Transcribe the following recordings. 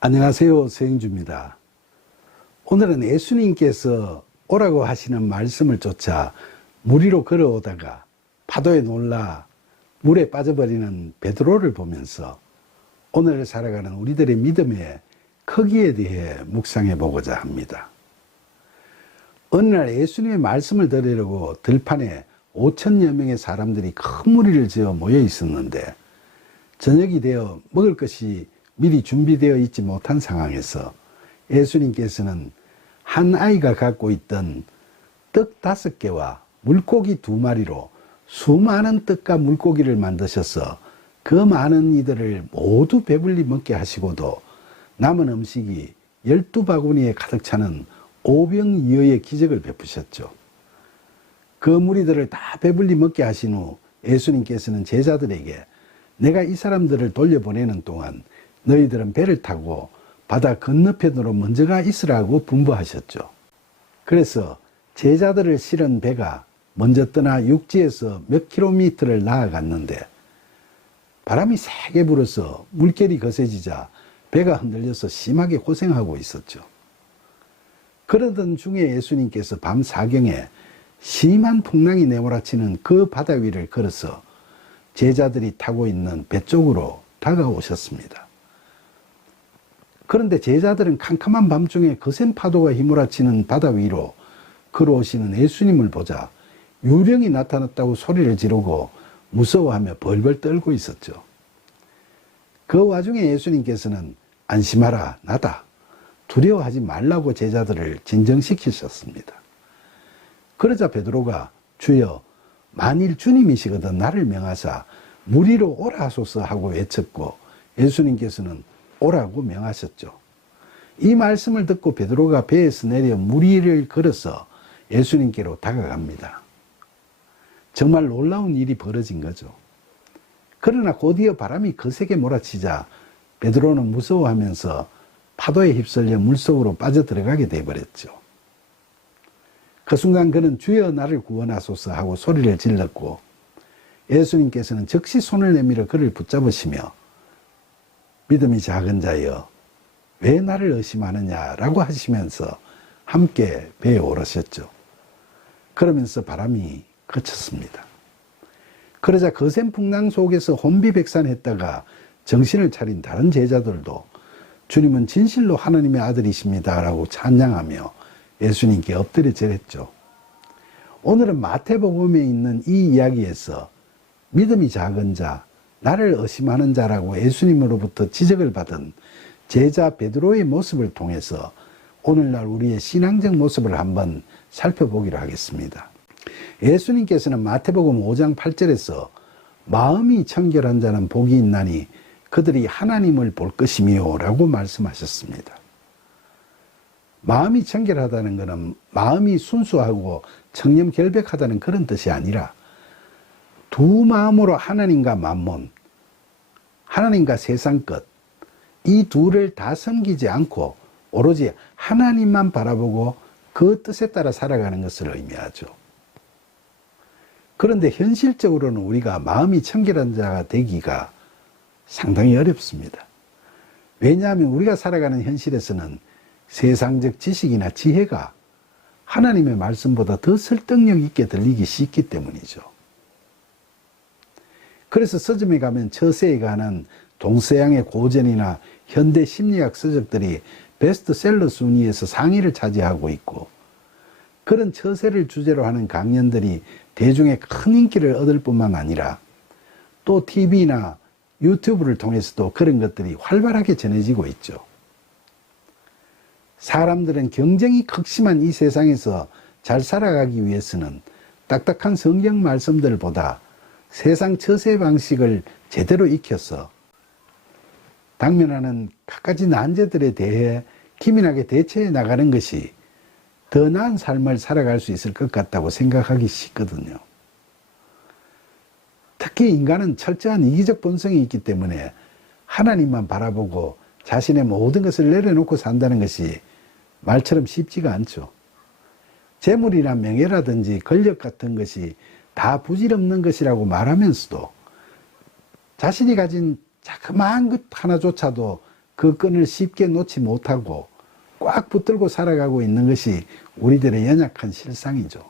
안녕하세요. 서영주입니다. 오늘은 예수님께서 오라고 하시는 말씀을 쫓아 물 위로 걸어오다가 파도에 놀라 물에 빠져버리는 베드로를 보면서 오늘을 살아가는 우리들의 믿음의 크기에 대해 묵상해 보고자 합니다. 어느 날 예수님의 말씀을 들으려고 들판에 5천여 명의 사람들이 큰 무리를 지어 모여 있었는데 저녁이 되어 먹을 것이 미리 준비되어 있지 못한 상황에서 예수님께서는 한 아이가 갖고 있던 떡 5개와 물고기 2마리로 수많은 떡과 물고기를 만드셔서 그 많은 이들을 모두 배불리 먹게 하시고도 남은 음식이 12바구니에 가득 차는 오병이어의 기적을 베푸셨죠. 그 무리들을 다 배불리 먹게 하신 후 예수님께서는 제자들에게 내가 이 사람들을 돌려보내는 동안 너희들은 배를 타고 바다 건너편으로 먼저 가 있으라고 분부하셨죠. 그래서 제자들을 실은 배가 먼저 떠나 육지에서 몇 킬로미터를 나아갔는데 바람이 세게 불어서 물결이 거세지자 배가 흔들려서 심하게 고생하고 있었죠. 그러던 중에 예수님께서 밤 사경에 심한 풍랑이 내몰아치는 그 바다 위를 걸어서 제자들이 타고 있는 배 쪽으로 다가오셨습니다. 그런데 제자들은 캄캄한 밤중에 거센 파도가 휘몰아치는 바다 위로 걸어오시는 예수님을 보자 유령이 나타났다고 소리를 지르고 무서워하며 벌벌 떨고 있었죠. 그 와중에 예수님께서는 안심하라, 나다. 두려워하지 말라고 제자들을 진정시키셨습니다. 그러자 베드로가 주여, 만일 주님이시거든 나를 명하사 물 위로 오라 하소서 하고 외쳤고 예수님께서는 오라고 명하셨죠. 이 말씀을 듣고 베드로가 배에서 내려 물 위를 걸어서 예수님께로 다가갑니다. 정말 놀라운 일이 벌어진 거죠. 그러나 곧이어 바람이 거세게 몰아치자 베드로는 무서워하면서 파도에 휩쓸려 물속으로 빠져들어가게 되어버렸죠. 그 순간 그는 주여 나를 구원하소서 하고 소리를 질렀고 예수님께서는 즉시 손을 내밀어 그를 붙잡으시며 믿음이 작은 자여 왜 나를 의심하느냐라고 하시면서 함께 배에 오르셨죠. 그러면서 바람이 그쳤습니다. 그러자 거센 풍랑 속에서 혼비백산했다가 정신을 차린 다른 제자들도 주님은 진실로 하나님의 아들이십니다 라고 찬양하며 예수님께 엎드려 절했죠. 오늘은 마태복음에 있는 이 이야기에서 믿음이 작은 자, 나를 의심하는 자라고 예수님으로부터 지적을 받은 제자 베드로의 모습을 통해서 오늘날 우리의 신앙적 모습을 한번 살펴보기로 하겠습니다. 예수님께서는 마태복음 5장 8절에서 마음이 청결한 자는 복이 있나니 그들이 하나님을 볼 것이며 라고 말씀하셨습니다. 마음이 청결하다는 것은 마음이 순수하고 청렴결백하다는 그런 뜻이 아니라 두 마음으로 하나님과 만몬, 하나님과 세상 것, 이 둘을 다 섬기지 않고 오로지 하나님만 바라보고 그 뜻에 따라 살아가는 것을 의미하죠. 그런데 현실적으로는 우리가 마음이 청결한 자가 되기가 상당히 어렵습니다. 왜냐하면 우리가 살아가는 현실에서는 세상적 지식이나 지혜가 하나님의 말씀보다 더 설득력 있게 들리기 쉽기 때문이죠. 그래서 서점에 가면 처세에 관한 동서양의 고전이나 현대 심리학 서적들이 베스트셀러 순위에서 상위를 차지하고 있고 그런 처세를 주제로 하는 강연들이 대중의 큰 인기를 얻을 뿐만 아니라 또 TV나 유튜브를 통해서도 그런 것들이 활발하게 전해지고 있죠. 사람들은 경쟁이 극심한 이 세상에서 잘 살아가기 위해서는 딱딱한 성경 말씀들보다 세상 처세 방식을 제대로 익혀서 당면하는 갖가지 난제들에 대해 기민하게 대처해 나가는 것이 더 나은 삶을 살아갈 수 있을 것 같다고 생각하기 쉽거든요. 특히 인간은 철저한 이기적 본성이 있기 때문에 하나님만 바라보고 자신의 모든 것을 내려놓고 산다는 것이 말처럼 쉽지가 않죠. 재물이나 명예라든지 권력 같은 것이 다 부질없는 것이라고 말하면서도 자신이 가진 자그마한 것 하나조차도 그 끈을 쉽게 놓지 못하고 꽉 붙들고 살아가고 있는 것이 우리들의 연약한 실상이죠.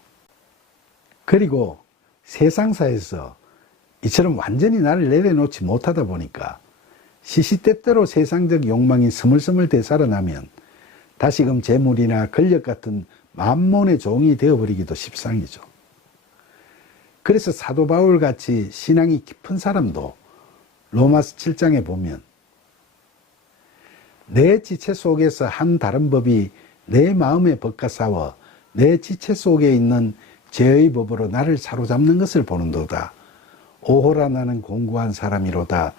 그리고 세상사에서 이처럼 완전히 나를 내려놓지 못하다 보니까 시시때때로 세상적 욕망이 스물스물 되살아나면 다시금 재물이나 권력 같은 만몬의 종이 되어버리기도 십상이죠. 그래서 사도 바울 같이 신앙이 깊은 사람도 로마서 7장에 보면 내 지체 속에서 한 다른 법이 내 마음의 법과 싸워 내 지체 속에 있는 죄의 법으로 나를 사로잡는 것을 보는도다. 오호라 나는 공고한 사람이로다.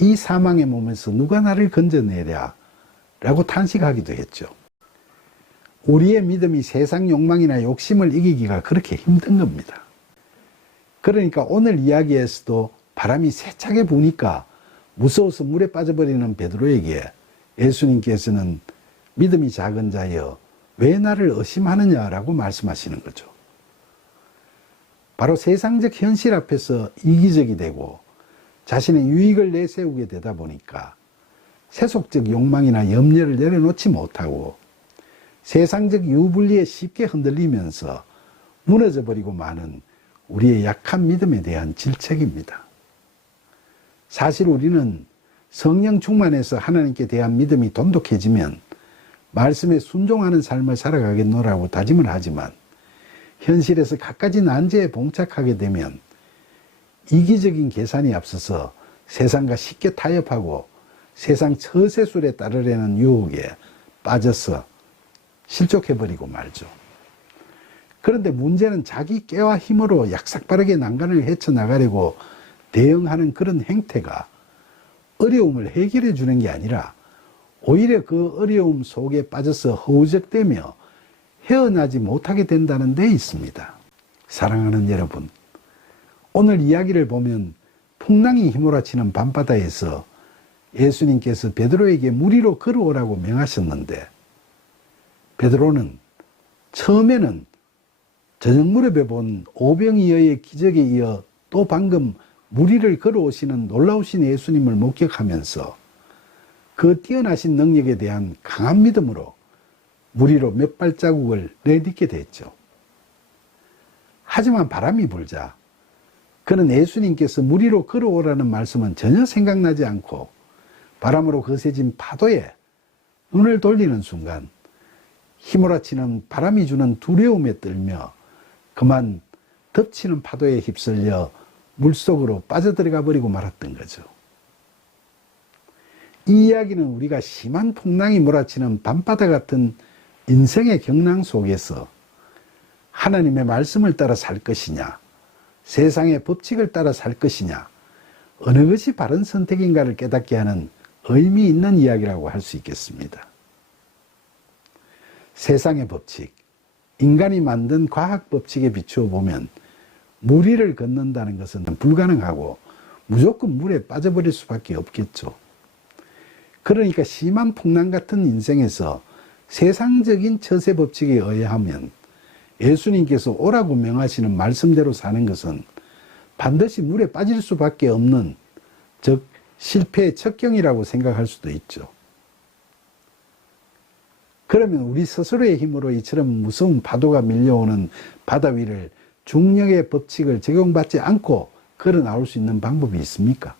이 사망의 몸에서 누가 나를 건져내랴 라고 탄식하기도 했죠. 우리의 믿음이 세상 욕망이나 욕심을 이기기가 그렇게 힘든 겁니다. 그러니까 오늘 이야기에서도 바람이 세차게 부니까 무서워서 물에 빠져버리는 베드로에게 예수님께서는 믿음이 작은 자여 왜 나를 의심하느냐라고 말씀하시는 거죠. 바로 세상적 현실 앞에서 이기적이 되고 자신의 유익을 내세우게 되다 보니까 세속적 욕망이나 염려를 내려놓지 못하고 세상적 유불리에 쉽게 흔들리면서 무너져 버리고 마는 우리의 약한 믿음에 대한 질책입니다. 사실 우리는 성령 충만해서 하나님께 대한 믿음이 돈독해지면 말씀에 순종하는 삶을 살아가겠노라고 다짐을 하지만 현실에서 갖가지 난제에 봉착하게 되면 이기적인 계산이 앞서서 세상과 쉽게 타협하고 세상 처세술에 따르려는 유혹에 빠져서 실족해버리고 말죠. 그런데 문제는 자기 깨와 힘으로 약삭빠르게 난간을 헤쳐나가려고 대응하는 그런 행태가 어려움을 해결해 주는 게 아니라 오히려 그 어려움 속에 빠져서 허우적대며 헤어나지 못하게 된다는 데 있습니다. 사랑하는 여러분, 오늘 이야기를 보면 풍랑이 휘몰아치는 밤바다에서 예수님께서 베드로에게 물 위로 걸어오라고 명하셨는데 베드로는 처음에는 저녁 무렵에 본 오병이어의 기적에 이어 또 방금 물 위를 걸어오시는 놀라우신 예수님을 목격하면서 그 뛰어나신 능력에 대한 강한 믿음으로 물 위로 몇 발자국을 내딛게 됐죠. 하지만 바람이 불자 그는 예수님께서 물 위로 걸어오라는 말씀은 전혀 생각나지 않고 바람으로 거세진 파도에 눈을 돌리는 순간 휘몰아치는 바람이 주는 두려움에 떨며 그만 덮치는 파도에 휩쓸려 물속으로 빠져들어가 버리고 말았던 거죠. 이 이야기는 우리가 심한 풍랑이 몰아치는 밤바다 같은 인생의 경랑 속에서 하나님의 말씀을 따라 살 것이냐, 세상의 법칙을 따라 살 것이냐, 어느 것이 바른 선택인가를 깨닫게 하는 의미 있는 이야기라고 할 수 있겠습니다. 세상의 법칙, 인간이 만든 과학 법칙에 비추어 보면 물 위를 걷는다는 것은 불가능하고 무조건 물에 빠져버릴 수밖에 없겠죠. 그러니까 심한 풍랑 같은 인생에서 세상적인 처세 법칙에 의하면 예수님께서 오라고 명하시는 말씀대로 사는 것은 반드시 물에 빠질 수밖에 없는, 즉 실패의 척경이라고 생각할 수도 있죠. 그러면 우리 스스로의 힘으로 이처럼 무서운 파도가 밀려오는 바다 위를 중력의 법칙을 적용받지 않고 걸어 나올 수 있는 방법이 있습니까?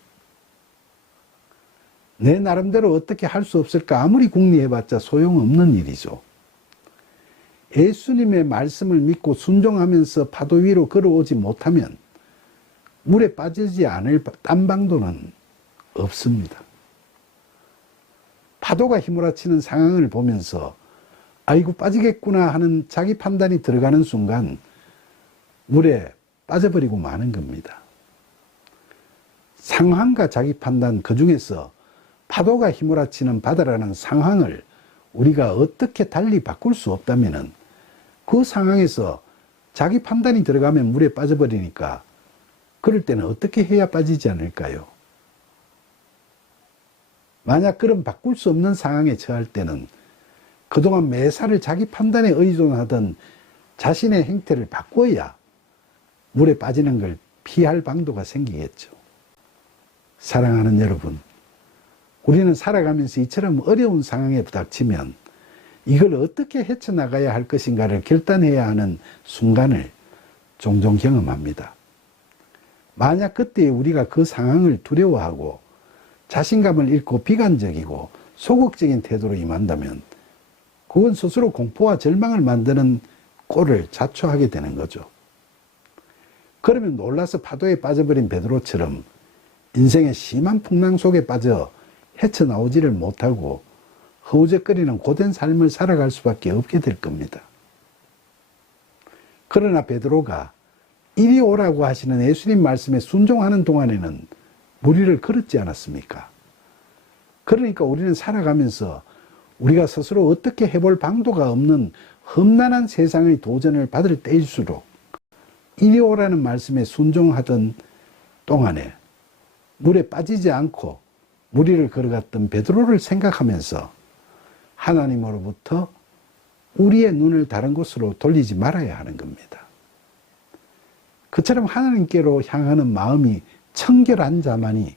내 나름대로 어떻게 할 수 없을까? 아무리 궁리해봤자 소용없는 일이죠. 예수님의 말씀을 믿고 순종하면서 파도 위로 걸어오지 못하면 물에 빠지지 않을 딴 방도는 없습니다. 파도가 휘몰아치는 상황을 보면서 아이고 빠지겠구나 하는 자기 판단이 들어가는 순간 물에 빠져버리고 마는 겁니다. 상황과 자기 판단, 그 중에서 파도가 휘몰아치는 바다라는 상황을 우리가 어떻게 달리 바꿀 수 없다면 그 상황에서 자기 판단이 들어가면 물에 빠져버리니까 그럴 때는 어떻게 해야 빠지지 않을까요? 만약 그런 바꿀 수 없는 상황에 처할 때는 그동안 매사를 자기 판단에 의존하던 자신의 행태를 바꿔야 물에 빠지는 걸 피할 방도가 생기겠죠. 사랑하는 여러분, 우리는 살아가면서 이처럼 어려운 상황에 부닥치면 이걸 어떻게 헤쳐나가야 할 것인가를 결단해야 하는 순간을 종종 경험합니다. 만약 그때 우리가 그 상황을 두려워하고 자신감을 잃고 비관적이고 소극적인 태도로 임한다면 그건 스스로 공포와 절망을 만드는 꼴을 자초하게 되는 거죠. 그러면 놀라서 파도에 빠져버린 베드로처럼 인생의 심한 풍랑 속에 빠져 헤쳐나오지를 못하고 허우적거리는 고된 삶을 살아갈 수밖에 없게 될 겁니다. 그러나 베드로가 이리 오라고 하시는 예수님 말씀에 순종하는 동안에는 무리를 걸었지 않았습니까? 그러니까 우리는 살아가면서 우리가 스스로 어떻게 해볼 방도가 없는 험난한 세상의 도전을 받을 때일수록 이리 오라는 말씀에 순종하던 동안에 물에 빠지지 않고 무리를 걸어갔던 베드로를 생각하면서 하나님으로부터 우리의 눈을 다른 곳으로 돌리지 말아야 하는 겁니다. 그처럼 하나님께로 향하는 마음이 청결한 자만이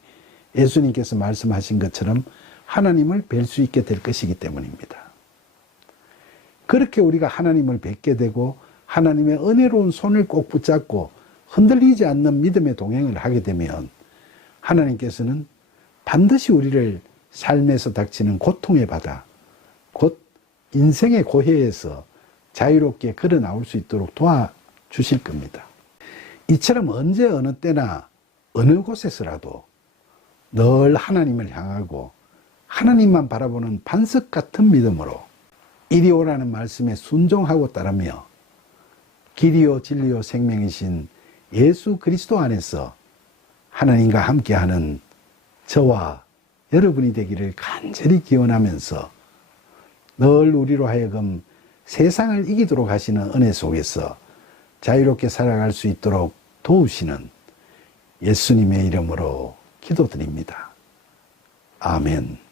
예수님께서 말씀하신 것처럼 하나님을 뵐 수 있게 될 것이기 때문입니다. 그렇게 우리가 하나님을 뵙게 되고 하나님의 은혜로운 손을 꼭 붙잡고 흔들리지 않는 믿음의 동행을 하게 되면 하나님께서는 반드시 우리를 삶에서 닥치는 고통의 바다, 곧 인생의 고해에서 자유롭게 걸어 나올 수 있도록 도와주실 겁니다. 이처럼 언제 어느 때나 어느 곳에서라도 늘 하나님을 향하고 하나님만 바라보는 반석 같은 믿음으로 이리 오라는 말씀에 순종하고 따르며 길이요 진리요 생명이신 예수 그리스도 안에서 하나님과 함께하는 저와 여러분이 되기를 간절히 기원하면서 늘 우리로 하여금 세상을 이기도록 하시는 은혜 속에서 자유롭게 살아갈 수 있도록 도우시는 예수님의 이름으로 기도드립니다. 아멘.